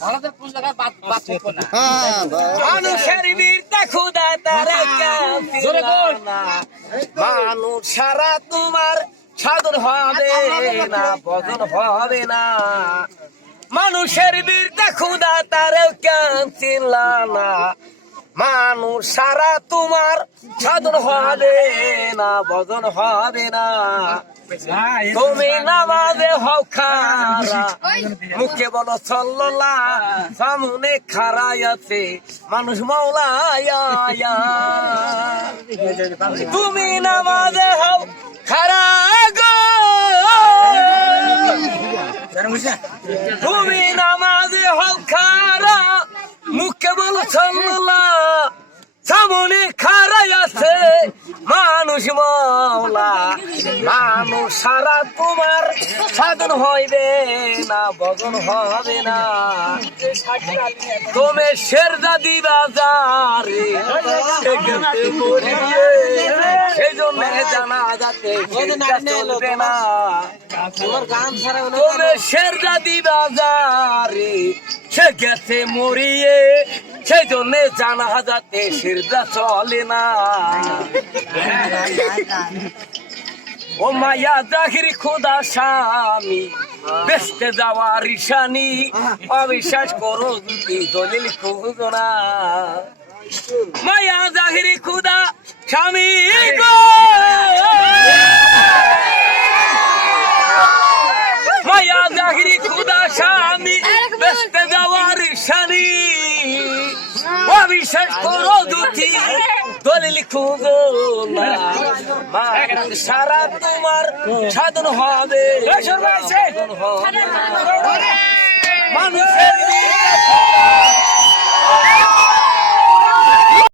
কোন থাকব না। হ্যাঁ মানুষের বীরতা খুদা তারে জোরে মানুষ সারা তোমার সাধন হবে না ভজন হবে না। মানুষের বীরতা তার তারেও চিনলা না। মানুষ সারা তোমার সাধন হবে না বদন হবে না। তুমি নামাজে হও খারা মুখে বলো সল্লা সামনে খারাই আছে মানুষ মৌলায়া তুমি নামাজে হও খারা গো। তুমি নামাজে হও খারা মুখে বলো সল্লা সামনে খারাই আছে মানুষ মওলা মানুষ সারা তোমার সাধন হইবে না বগন হবে না। তোমে শেরদা দিবা যারে সেই জন্য জানা যাতে চলবে না। তুমি শেরদা দিবা যারে সে গেছে মরিয়ে সেই জন্য জানা যাতে শেরদা চলে না। ও মায়া জাহির খোদা স্বামী বেসতে যাওয়া রিসানি অবিশ্বাস করো যদি দলিল খুঁজো না। মায়া জাহিরি খুদা স্বামী গো মায়া জাহিরি খুদা স্বামী বেসতে যাওয়া রিসানি অবিশ্বাস করো দুটি। দলিল খুঁজো না সারা তোমার সাধন হবে। সাধন হবে। মানুষের